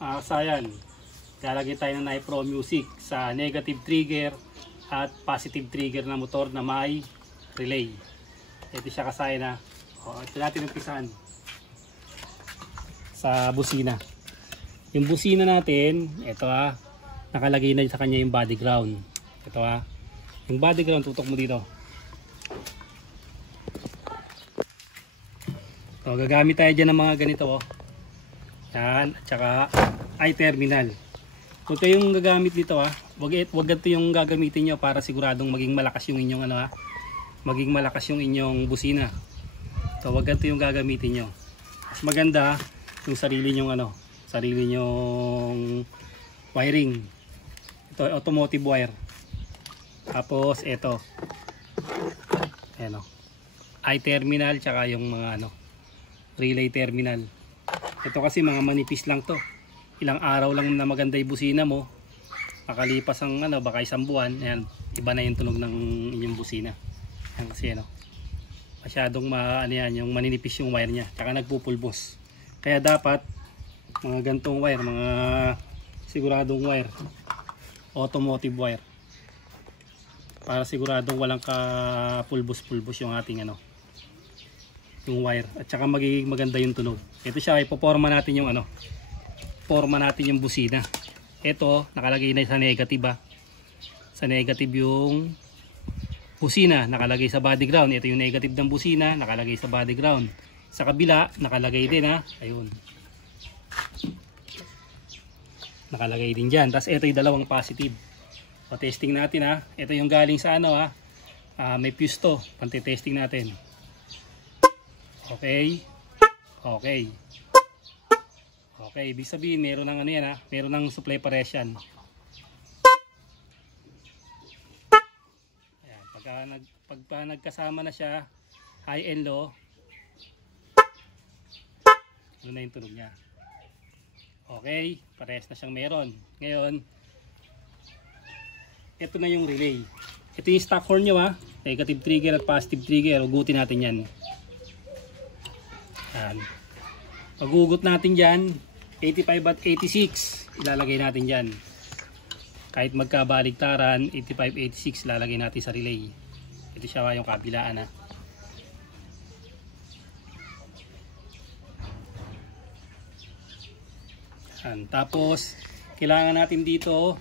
Sayan, lalagay tayo ng Nipro Music sa negative trigger at positive trigger na motor na may relay. Ito siya kasaya na. Ito natin umpisahan sa busina. Yung busina natin, ito nakalagay na sa kanya yung body ground. Ito yung body ground, tutok mo dito. So, gagamit tayo dyan ng mga ganito yan, at saka i-terminal. Kung ito yung gagamit dito wag ito yung gagamitin nyo para siguradong maging malakas yung inyong maging malakas yung inyong busina. So wag ito yung gagamitin nyo. Mas maganda yung sarili nyong sarili nyong wiring. Ito automotive wire. Tapos ito. Ayan i-terminal tsaka yung mga relay terminal. Ito kasi mga manipis lang to. Ilang araw lang na maganda yung busina mo, makalipas ang baka isang buwan, ayan, iba na yung tunog ng inyong busina. Ayan, kasi masyadong yung maninipis yung wire nya, tsaka nagpupulbos. Kaya dapat mga gantong wire, mga siguradong wire, automotive wire, para siguradong walang kapulbos-pulbos yung ating yung wire, at saka magiging maganda yung tunog. Ito siya, ipoporma natin yung forma natin yung busina. Ito nakalagay na sa negative sa negative yung busina, nakalagay sa body ground. Ito yung negative ng busina, nakalagay sa body ground. Sa kabila nakalagay din ayun, nakalagay din dyan. Tapos ito yung dalawang positive. So testing natin ito yung galing sa may fuse to, pantitesting natin. Okay, okay. Okay, ibig sabihin meron ng meron ng supply pares yan. Ayan, pagka nagkasama na siya, high and low, yun na yung tunog niya. Okay, pares na siyang meron. Ngayon, ito na yung relay. Ito yung stock horn nyo negative trigger at positive trigger. Ugutin natin yan. Ayan. Pag-ugot natin dyan, 85 at 86 ilalagay natin dyan. Kahit magkabaligtaran, 85, 86 ilalagay natin sa relay. Ito siya yung kabilaan Tapos kailangan natin dito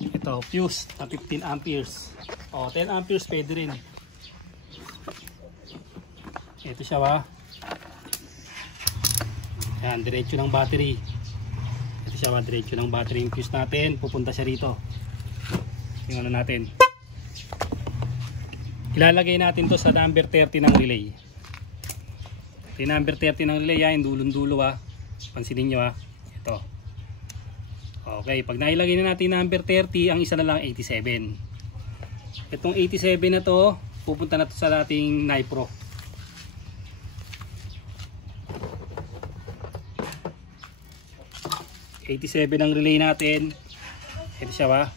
ito fuse na 15 amperes. 10 amperes pwede rin. Ito siya yan, diretso ng battery. Ito siya diretso ng battery yung fuse natin. Pupunta siya rito. Yung natin. Ilalagay natin to sa number 30 ng relay. Yung number 30 ng relay yung dulong-dulo Pansinin nyo Ito. Okay, pag nailagay na natin number 30, ang isa na lang 87. Itong 87 na to, pupunta na to sa ating Nipro. 87 ang relay natin. Ito siya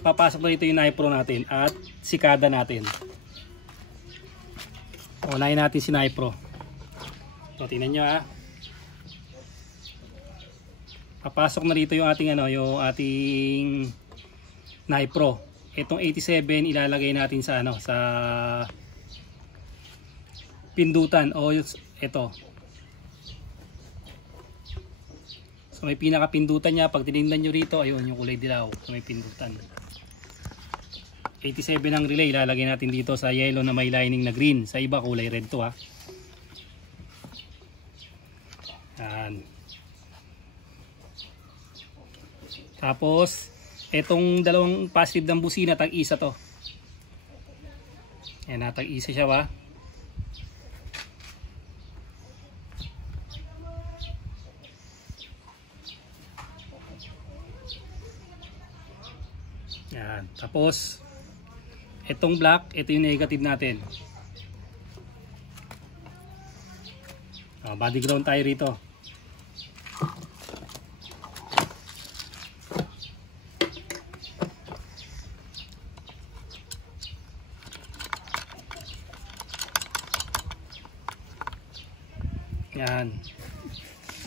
papasok na dito yung Nipro natin at sikada natin. Unahin natin si Nipro. So tingnan nyo papasok na dito yung ating yung ating Nipro. Itong 87 ilalagay natin sa sa pindutan ito. So may pinaka-pindutan niya. Pag tinignan nyo rito, ayun yung kulay dilaw. So may pindutan. 87 ang relay. Ilalagay natin dito sa yellow na may lining na green. Sa iba kulay red to Yan. Tapos etong dalawang positive ng busina, tag-isa to. Ayan, tag-isa siya Yan. Tapos itong black, ito yung negative natin. Body ground tayo rito. Yan.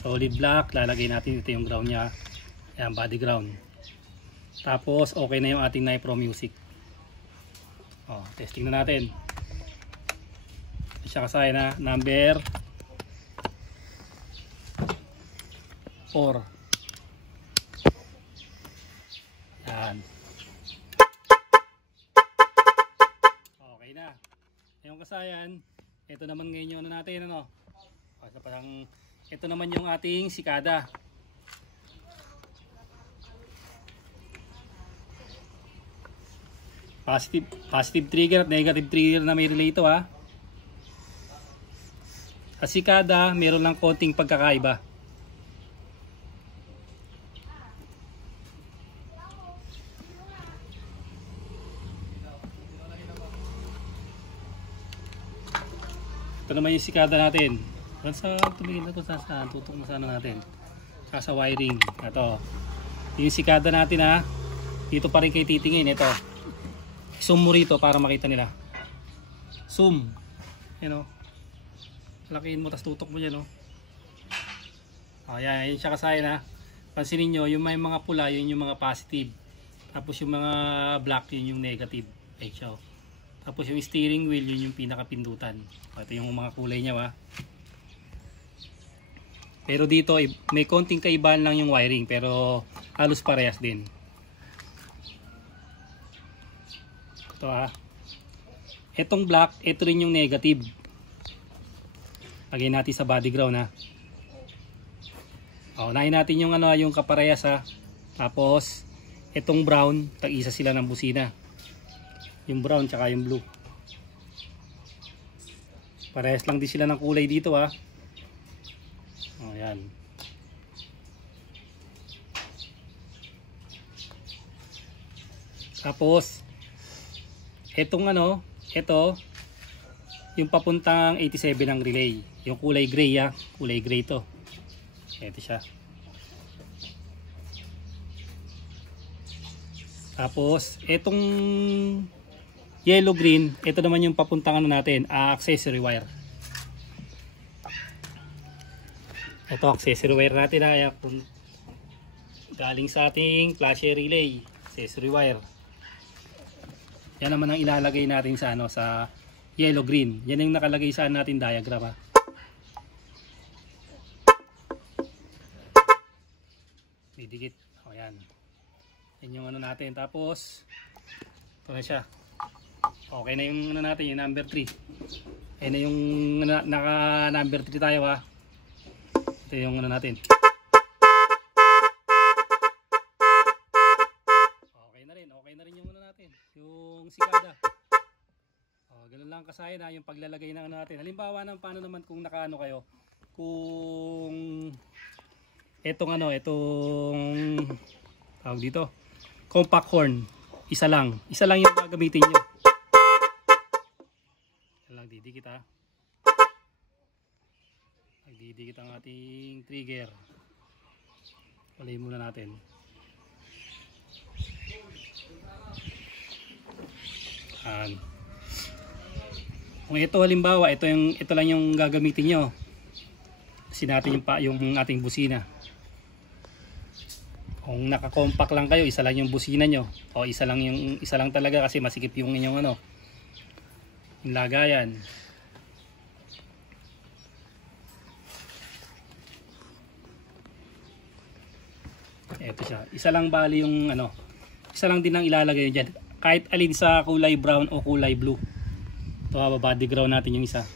So solid black, lalagay natin ito yung ground nya. Ayan, body ground. Tapos okay na yung ating Nipro Music. Testing na natin. Siya kasaya na number 4. Yan. Okay na. Yung kasayan, ito naman ngayon yung ano natin, ano? Ito naman yung ating sikada. Positive trigger at negative trigger na may relay ito, ha. Sa sikada, meron lang konting pagkakaiba. Ito naman yung sikada natin. Sa tumingin na ito, tutok na sana natin. Sa wiring. Ito. Yung sikada natin, ha. Dito pa rin kayo titingin. Ito. Zoom mo rito para makita nila. Zoom. Yan, o. Lakihin mo, tas tutok mo dyan, no? Yan, yun siya kasayan, ha. Pansinin nyo, yung may mga pula, yun yung mga positive. Tapos yung mga black, yun yung negative. Tapos yung steering wheel, yun yung pinakapindutan. Ito yung mga kulay niya, ha. Pero dito, may konting kaibaan lang yung wiring, pero halos parehas din. Ito, ha. Itong black, ito rin yung negative. Lagay natin sa body ground, ha. Unahin natin yung ano, yung kaparehas, ha. Tapos itong brown, tag-isa sila ng busina. Yung brown tsaka yung blue. Parehas lang din sila ng kulay dito, ha. Ayan. Tapos itong ano, ito yung papuntang 87 ng relay. Yung kulay gray, ha. Kulay gray to. Ito siya. Tapos itong yellow green, ito naman yung papuntang ano natin, accessory wire. Ito accessory wire natin, ha. Galing sa ating flasher relay, accessory wire. Yan naman ang ilalagay natin sa ano, sa yellow green. Yan yung nakalagay sa natin diagram, ha. Didikit. Yan. Yan yung ano natin. Tapos ito na siya. Okay na yung ano natin, yung number 3. Ayun na yung naka number 3 tayo, ha. Ito yung ano natin. Okay na rin. Okay na rin yung ano natin, yung sikada. Ganun lang kasayan, ha, yung paglalagay ng ano natin. Halimbawa ng paano naman kung nakaano kayo, kung etong ano, etong tawag dito, compact horn, isa lang yung gagamitin nyo. Yan lang, didikit, ha. Didikit ang ating trigger. Palayin muna natin. Kung ito halimbawa, ito lang yung gagamitin nyo. Kasi natin yung ating busina. Kung naka-compact lang kayo, isa lang yung busina nyo. O isa lang talaga kasi masikip yung inyong ano, yung lagayan. Ito siya. Isa lang bali yung ano, isa lang din ang ilalagay nyo dyan. Kahit alin sa kulay brown o kulay blue. Ito, body ground natin yung isa.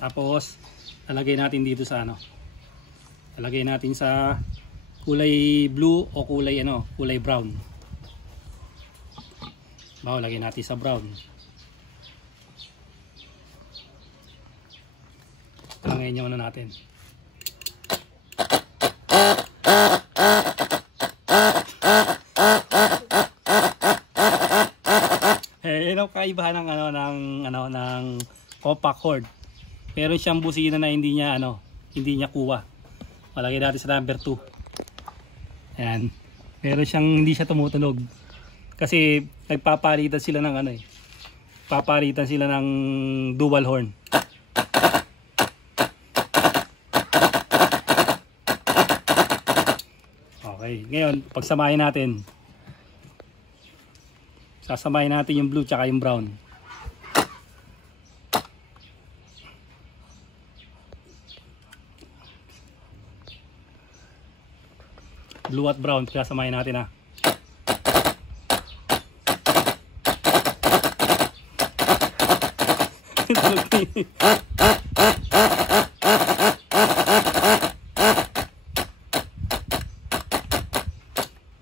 Tapos lalagay natin dito sa ano, lalagay natin sa kulay blue o kulay ano, kulay brown. Lagay natin sa brown. Ngayon yung ano natin. kaibahan ng ng compact cord. Meron siyang busina na hindi niya kuha. Malagay natin sa number 2. Ayan. Meron siyang hindi siya tumutunog. Kasi nagpapalitan sila ng papalitan sila ng dual horn. Okay, ngayon pagsamahin natin. Sasamahin natin yung blue tsaka yung brown. Blue at brown, sasamahin natin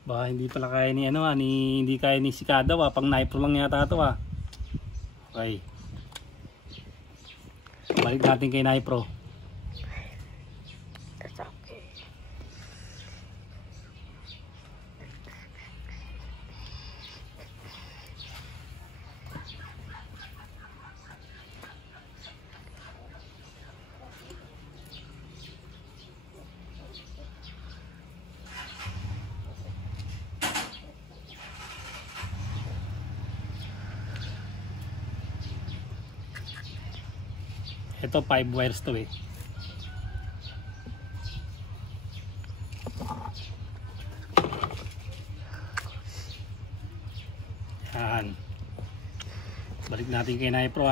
Baka hindi pala kaya ni hindi kaya ni Cicada pang Nipro lang yata ito Okay. Balik natin kay Nipro. Ito 5 wires to Yan. Balik natin kay Nipro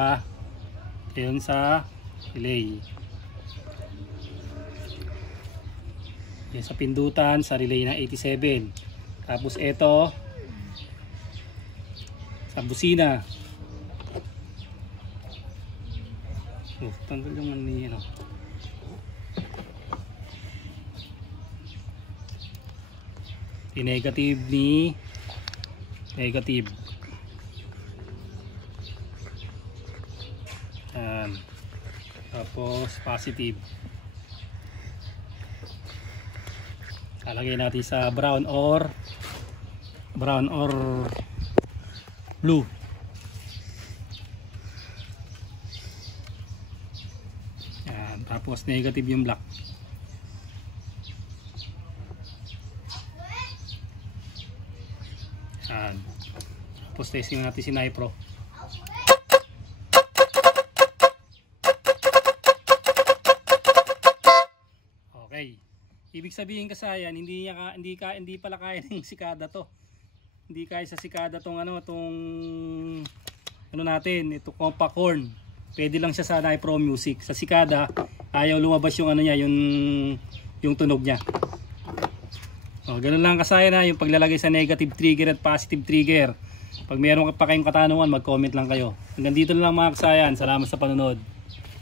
Yun sa relay. Yan sa pindutan sa relay ng 87. Tapos ito sa busina. Tanggal yung negative ni negative. Tapos positive. Kalagay natin sa brown or blue. Tapos negative yung black. Tapos testing natin si Nipro. Okay. Ibig sabihin kasayan, hindi pala kaya ng Cicada to. Hindi kaya sa Cicada tong natin, ito compact horn. Pwede lang siya sa Nipro Music. Sa Cicada, ayaw lumabas yung yung tunog niya. Ganun lang kasayan yung paglalagay sa negative trigger at positive trigger. Pag meron pa kayong katanungan, mag-comment lang kayo. Hanggang dito na lang mga kasayan. Salamat sa panonood.